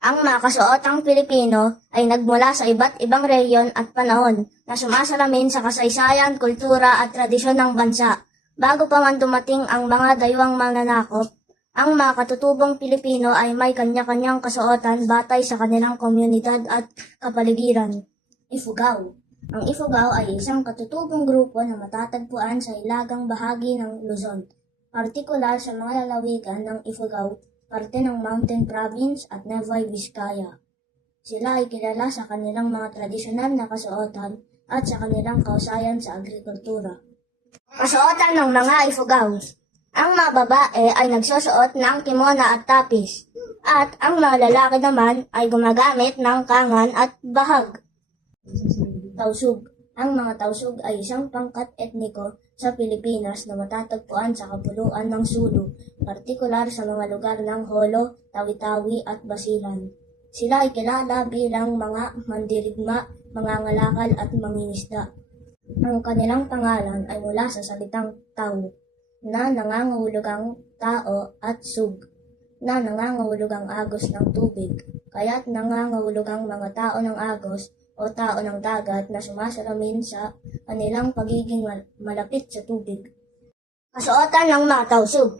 Ang mga kasuotang Pilipino ay nagmula sa iba't ibang rehiyon at panahon na sumasalamin sa kasaysayan, kultura at tradisyon ng bansa. Bago pa man dumating ang mga daywang mananakop, ang mga katutubong Pilipino ay may kanya-kanyang kasuotan batay sa kanilang komunidad at kapaligiran. Ifugao. Ang Ifugao ay isang katutubong grupo na matatagpuan sa hilagang bahagi ng Luzon, partikular sa mga lalawigan ng Ifugao, parte ng Mountain Province at Nueva Vizcaya. Sila ay kilala sa kanilang mga tradisyonal na kasuotan at sa kanilang kausayan sa agrikultura. Kasuotan ng mga Ifugao. Ang mga babae ay nagsusuot ng kimona at tapis, at ang mga lalaki naman ay gumagamit ng kangan at bahag. Tausug. Ang mga tausug ay isang pangkat etniko sa Pilipinas na matatagpuan sa kapuluan ng Sulu, partikular sa mga lugar ng Holo, Tawi-Tawi at Basilan. Sila ay kilala bilang mga mandirigma, mangangalakal at mangingisda. Ang kanilang pangalan ay mula sa salitang tau, na nangangahulugang tao, at sug, na nangangahulugang agos ng tubig, kaya't nangangahulugang mga tao ng agos o tao ng dagat na sumasalamin sa kanilang pagiging malapit sa tubig. Kasuotan ng mga tausug.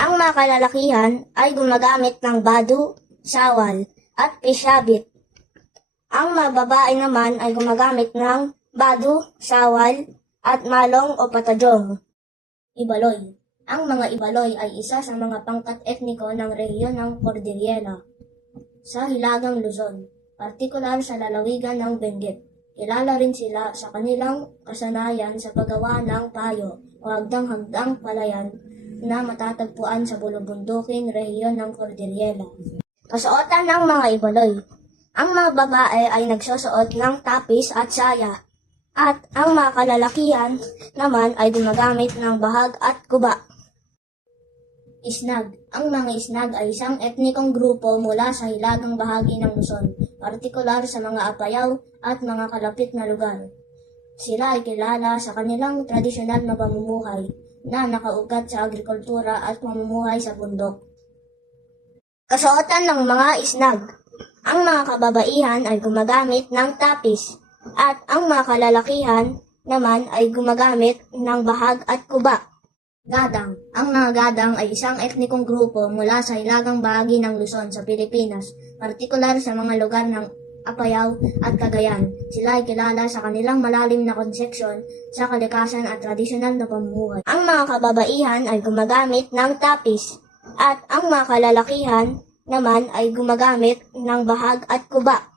Ang mga kalalakihan ay gumagamit ng badu, sawal, at pisyabit. Ang mga babae naman ay gumagamit ng badu, sawal, at malong o patadyong. Ibaloy. Ang mga Ibaloy ay isa sa mga pangkat etniko ng rehiyon ng Cordillera sa Hilagang Luzon, partikular sa lalawigan ng Benguet. Kilala rin sila sa kanilang kasanayan sa paggawa ng payo o hagdang-hagdang palayan na matatagpuan sa bulubunduking rehiyon ng Cordillera. Kasuotan ng mga Ibaloy. Ang mga babae ay nagsusuot ng tapis at saya, at ang mga kalalakihan naman ay gumagamit ng bahag at kuba. Isnag. Ang mga Isnag ay isang etnikong grupo mula sa hilagang bahagi ng Luzon, partikular sa mga Apayaw at mga kalapit na lugar. Sila ay kilala sa kanilang tradisyonal na pamumuhay na nakaugat sa agrikultura at pamumuhay sa bundok. Kasuotan ng mga Isnag. Ang mga kababaihan ay gumagamit ng tapis, at ang mga kalalakihan naman ay gumagamit ng bahag at kuba. Gadang. Ang mga gadang ay isang etnikong grupo mula sa hilagang bahagi ng Luzon sa Pilipinas, partikular sa mga lugar ng Apayao at Cagayan. Sila ay kilala sa kanilang malalim na konseksyon sa kalikasan at tradisyonal na pamumuhay. Ang mga kababaihan ay gumagamit ng tapis, at ang mga kalalakihan naman ay gumagamit ng bahag at kuba.